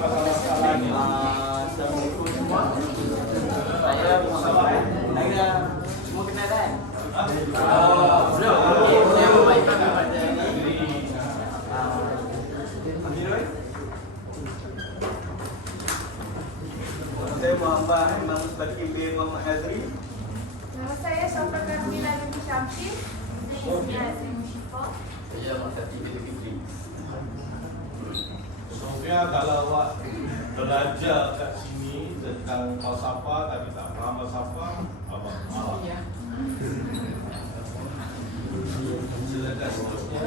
masalah-masalahnya. Assalamualaikum semua. Saya Muhammad. Saya semua kenal kan? Belum. Okey, saya membaikkan kepada ini. Saya Muhammad Imam Mustaqim bin Muhammad Nazri. Nama saya Sofra Kamila binti Syamsil. Saya Ismi Azri Musyifa. Saya Muhammad bin Fikri. Sofia, kalau awak belajar kat sini tentang falsafah tapi tak faham falsafah, abang marah. Silakan seterusnya.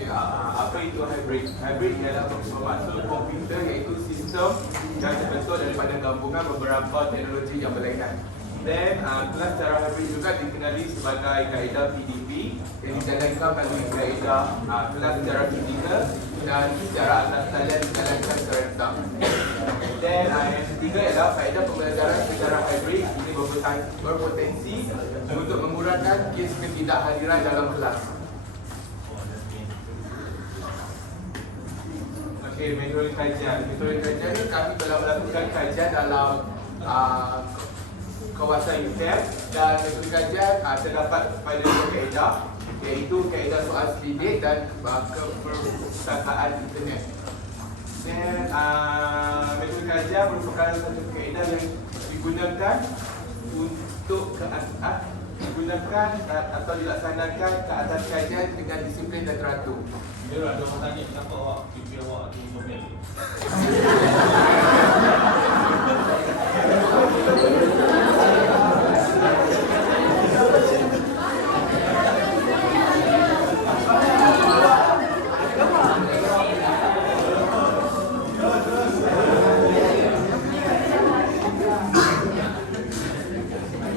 Apa itu hybrid? Hybrid ialah bermaksud komputer iaitu sistem yang terbentuk daripada gabungan beberapa teknologi yang berlainan. Dan kelas cara hybrid juga dikenali sebagai kaedah PDP yang dijalankan melalui kaedah kelas secara fizikal dan secara atas talian dijalankan secara resam. Dan yang ketiga ialah kaedah pembelajaran secara hybrid ini berpotensi untuk mengurangkan kes ketidakhadiran dalam kelas. Okey, metode kajian. Metode kajian ni kami telah melakukan kajian dalam kawasan UTM dan metode kajian terdapat pada dua kaedah, iaitu kaedah soal selidik dan keperpustakaan internet. Dan metode kajian merupakan satu kaedah yang digunakan untuk digunakan atau dilaksanakan ke atas kajian dengan disiplin dan teratur. Dia ada orang tanya kenapa awak fikir awak ni Nobel.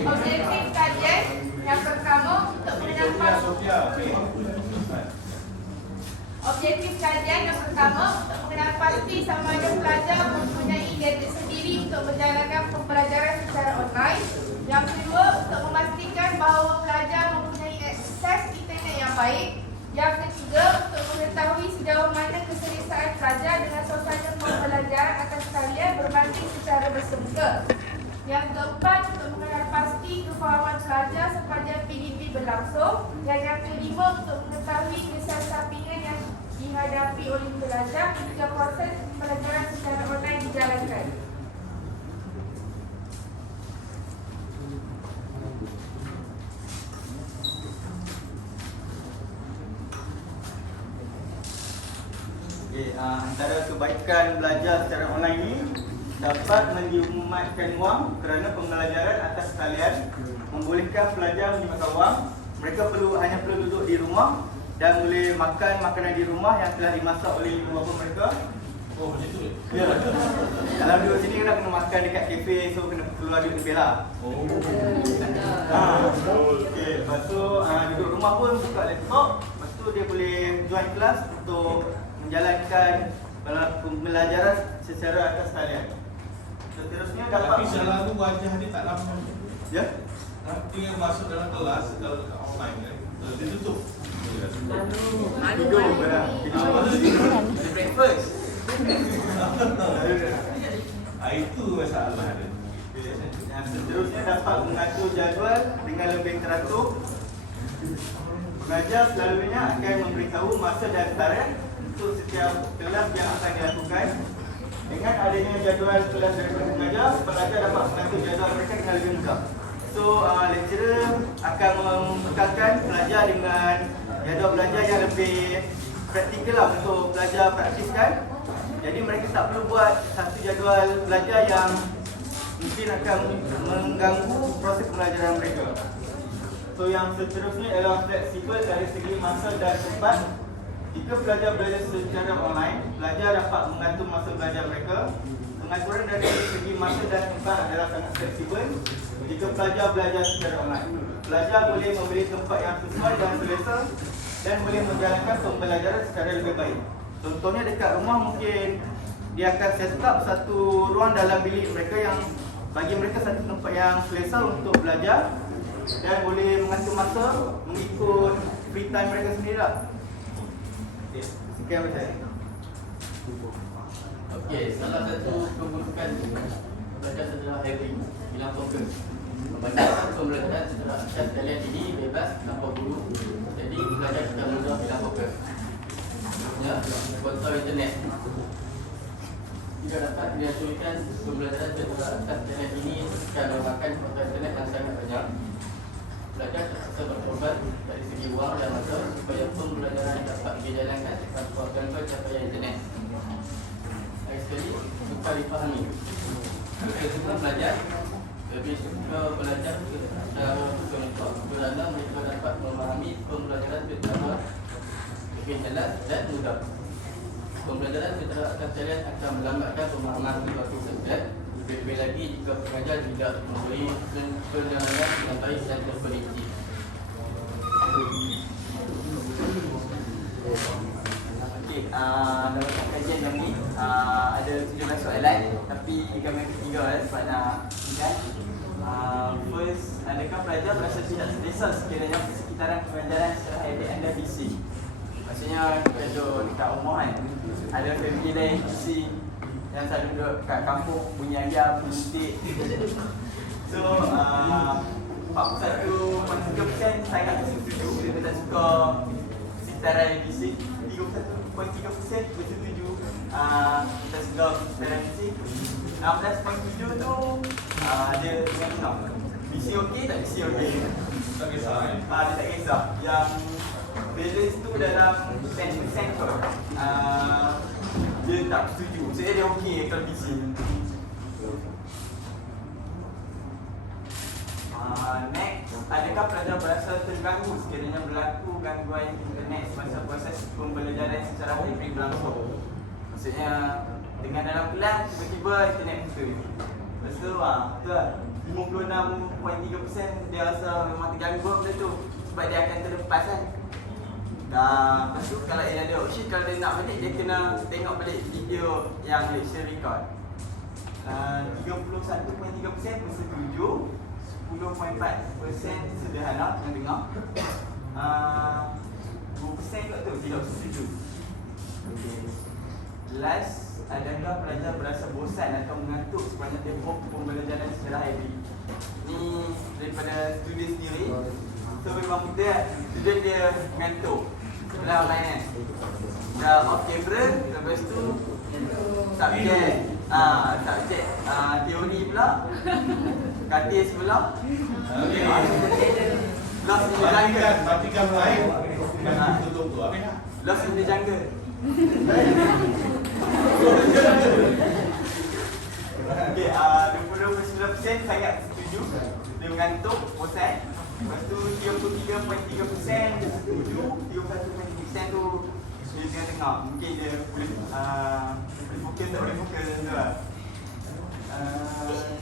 Objektif kajian yang pertama untuk mengenal pasti. Sofia, okey. Objektif kajian yang pertama untuk mengenal pasti sama ada pelajar mempunyai gadget sendiri untuk menjalankan pembelajaran secara online. Yang kedua, untuk memastikan bahawa pelajar mempunyai akses internet yang baik. Yang ketiga, untuk mengetahui sejauh mana keselesaan pelajar dengan suasana pembelajaran akan sekalian berbanding secara bersengketa. Yang keempat, untuk mengenal pasti kefahaman pelajar sepanjang PDP berlangsung. Dan yang kelima, untuk mengetahui kesampingan yang dihadapi oleh pelajar ketika proses pembelajaran secara online dijalankan. Antara kebaikan belajar secara online ini dapat menjimatkan wang kerana pembelajaran atas talian membolehkan pelajar menjimatkan wang. Mereka hanya perlu duduk di rumah dan boleh makan makanan di rumah yang telah dimasak oleh ibu bapa mereka. Oh, macam tu. Ya. Kalau duduk sini kena makan dekat kafe, so kena keluar duit lebih lah. Oh. Okey, lepas tu duduk rumah pun buka laptop, lepas tu dia boleh join kelas untuk menjalankan pembelajaran secara atas talian. Seterusnya dapat Tapi selalu wajah dia tak nampak. ya. Nanti yang masuk dalam kelas kalau dekat online kan, dia tutup. Tidur lah. Breakfast. Itu masalah dia. Yang seterusnya dapat mengatur jadual dengan lebih teratur. Pengajar selalunya akan memberitahu masa dan tarikh untuk setiap kelas yang akan dilakukan. Dengan adanya jadual kelas daripada pengajar, pelajar dapat mengatur jadual mereka dengan lebih mudah. So, lecturer akan membekalkan pelajar dengan jadual belajar yang lebih praktikal lah untuk pelajar praktiskan. Jadi mereka tak perlu buat satu jadual belajar yang mungkin akan mengganggu proses pembelajaran mereka. So yang seterusnya adalah fleksibel dari segi masa dan tempat. Jika pelajar belajar secara online, pelajar dapat mengatur masa belajar mereka. Pengaturan dari segi masa dan tempat adalah sangat fleksibel jika pelajar belajar secara online. Pelajar boleh memilih tempat yang sesuai dan selesa dan boleh menjalankan pembelajaran secara lebih baik. Contohnya dekat rumah mungkin dia akan set up satu ruang dalam bilik mereka yang bagi mereka satu tempat yang selesa untuk belajar dan boleh mengatur masa mengikut free time mereka sendiri lah. Okay, sekian dari saya. Okey, salah satu keburukan belajar setelah hiring hilang fokus. Kebanyakan pembelajaran setelah asyik kalian ini bebas tanpa guru. Jadi belajar kita mudah hilang fokus. Ya, kontrol internet. Jika dapat dihasilkan pembelajaran setelah asyik kalian ini akan memakan kontrol internet yang sangat banyak. Belajar terpaksa berkorban dari segi wang dan masa supaya pembelajaran dapat dijalankan tanpa gangguan capaian internet. Lagi sekali, sukar dipahami. Mereka suka belajar, lebih suka belajar secara contoh kerana mereka dapat memahami pembelajaran secara lebih jelas dan mudah. Pembelajaran secara atas jalan akan melambatkan pemahaman suatu subjek. Lebih-lebih lagi jika pengajar tidak memberi penjelasan dengan baik dan terperinci. Okey, dalam kajian kami ada 17 soalan, tapi kami ada 3 sebab nak ingat. First, adakah pelajar merasa tidak selesa sekiranya persekitaran pengajaran secara hybrid anda bising? Maksudnya kalau dekat rumah kan, ada family lain bising yang selalu duduk kat kampung bunyi ayam, bunyi so 41.3% sangat bersetuju mereka tak suka persekitaran yang bising. 31.3% bersetuju kita suka persekitaran bising. 16.7 tu dia tengah-tengah. Bising okey tak bising okey? Tak kisah Dia tak kisah. Yang balance tu dalam 10% tu dia tak setuju. Saya dia okey kalau bising. Next, adakah pelajar berasa terganggu sekiranya berlaku gangguan internet semasa proses pembelajaran secara hybrid berlangsung? Maksudnya dengan dalam kelas tiba-tiba internet putus. Lepas tu tu lah 56.3% dia rasa memang terganggu benda tu sebab dia akan terlepas kan. Lepas tu kalau dia ada option, kalau dia nak balik dia kena tengok balik video yang lecture record. 31.3% bersetuju, 10.4% sederhana yang dengar, 2% kat tu tidak setuju. Okay. Last, adakah pelajar berasa bosan atau mengantuk sepanjang tempoh pembelajaran secara hybrid? Ni daripada student sendiri. So memang betul student dia mengantuk sebelah online kan. Dah off camera, lepas tu subjek teori pula, katil sebelah. Lost in the jungle. Matikan lain dan tutup tu. Lost in the jungle. Okay, 22.9% sangat setuju. Dia mengantuk, bosan. Lepas tu 33.3% setuju, 31.3% tu dia tengah-tengah. Mungkin dia boleh fokus, tak boleh fokus macam tu lah.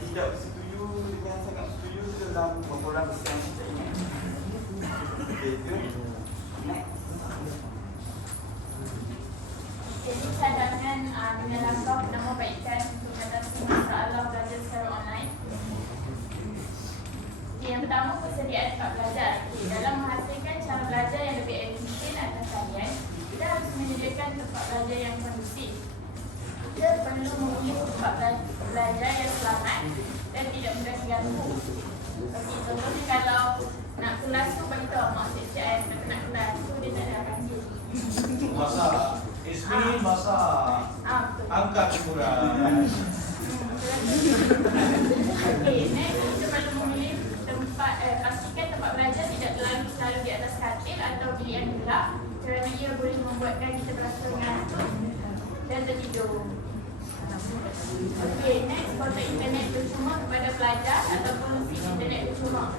Tidak setuju dengan sangat setuju tu dalam beberapa persen saya ingat. Okay, tu. Next. Jadi cadangan dengan langkah menambahkan mengatasi masalah belajar secara online. Yang pertama, persediaan tempat belajar. Dalam menghasilkan cara belajar yang lebih efisien atas kalian, kita harus menyediakan tempat belajar yang kondusif. Kita perlu memilih tempat belajar yang selamat dan tidak mudah diganggu. Okey, contohnya kalau nak kelas tu beritahu mak siap-siap nak kelas tu dia tak ada kaji. Masak Ismi masak angkat kurang. Okey, next kita perlu memilih tempat pastikan tempat belajar tidak selalu di atas katil atau bilik yang gelap kerana ia boleh membuatkan kita berasa ngantuk dan tertidur. Okey, next kontak internet percuma kepada pelajar ataupun SIM internet percuma.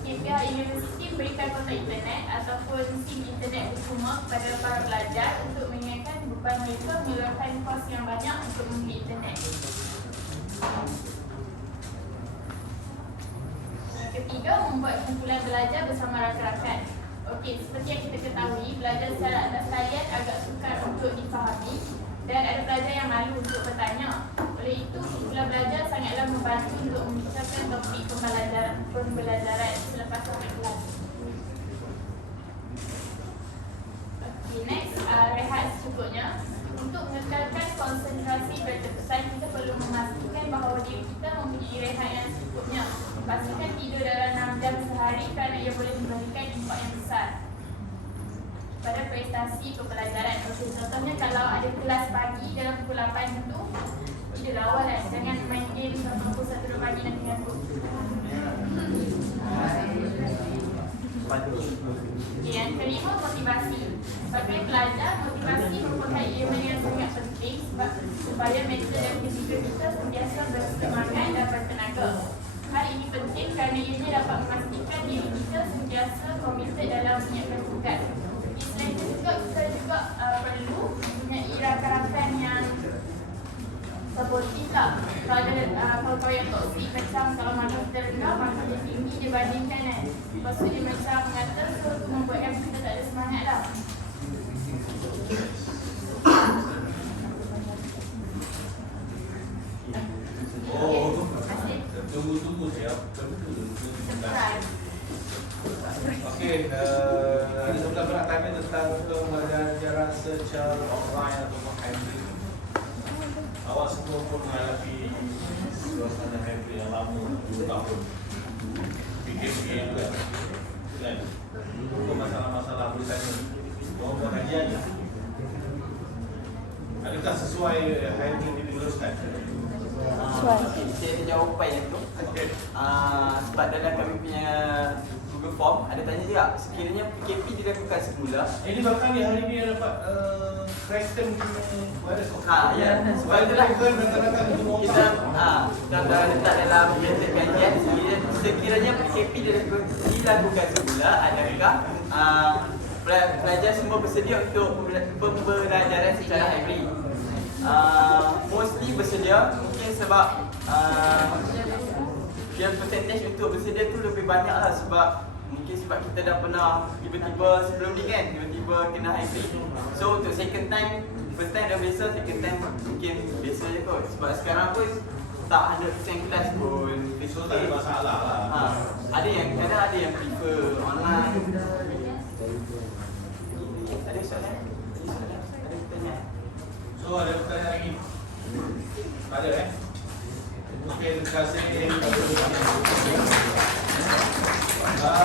Okey, pihak universiti berikan kontak internet ataupun SIM internet percuma kepada para pelajar untuk mengingatkan beban mereka meluangkan kos yang banyak untuk membeli internet. Yang ketiga, membuat kumpulan belajar bersama rakan-rakan. Okey, seperti yang kita ketahui, belajar secara atas talian agak sukar untuk difahami dan ada pelajar yang malu untuk bertanya. Oleh itu, kumpulan belajar sangatlah membantu untuk membicarakan topik pembelajaran selepas sampai kelas. Okay, next, rehat secukupnya. Untuk untuk mengekalkan konsentrasi berterusan, kita perlu memastikan bahawa diri kita mempunyai rehat yang secukupnya. Pastikan tidur dalam 6 jam sehari kerana ia boleh memberikan impak yang besar pada prestasi pembelajaran. Okey, contohnya kalau ada kelas pagi dalam pukul 8 itu, tidur awal kan. Jangan main game sampai pukul 1 pagi nanti ngantuk. Okay, yang kelima, motivasi. Sebagai pelajar, motivasi merupakan elemen yang sangat penting sebab supaya mental dan fizikal kita sentiasa bersemangat dan bertenaga. Hal ini penting kerana ianya dapat memastikan diri kita sentiasa komited dalam menyiapkan tugas. Selain itu juga kita juga perlu mempunyai rakan-rakan yang supportive lah. Kalau kau yang toksik macam kalau mana kita rendah, maka dia tinggi dibandingkan kan. Lepas tu dia macam mengata, so tu membuatkan kita tak ada semangat lah. Oh, Masih tunggu siap. surprise. Okey, ada sebelah nak tanya tentang pembelajaran secara online ataupun hybrid. Awak semua pun mengalami suasana hybrid yang lama 2 tahun. PKP juga, kan? Apa masalah-masalah boleh tanya? Orang buat kajian je. Adakah sesuai hybrid yang diteruskan? Okay, saya ada jawapan yang tu. Okey. Sebab dalam kami punya Google Form ada tanya juga, sekiranya PKP dilakukan semula. Ini bahkan di hari ini dapat Crackton virus. Ya, sebab itulah kita dah letak dalam method kajian, sekiranya PKP dilakukan semula, adakah pelajar semua bersedia untuk pembelajaran secara hybrid? Mostly bersedia, mungkin sebab yang percentage untuk bersedia tu lebih banyak lah, sebab mungkin sebab kita dah pernah tiba-tiba sebelum ni kan, tiba-tiba kena hybrid. So untuk second time, first time dah biasa, second time mungkin biasa je kot. Sebab sekarang pun tak 100% kelas pun face to So tak ada face. masalah lah. Ada yang kadang ada yang prefer online. Ada soalan? Ada pertanyaan? So ada pertanyaan lagi? Tak ada Okey, terima kasih.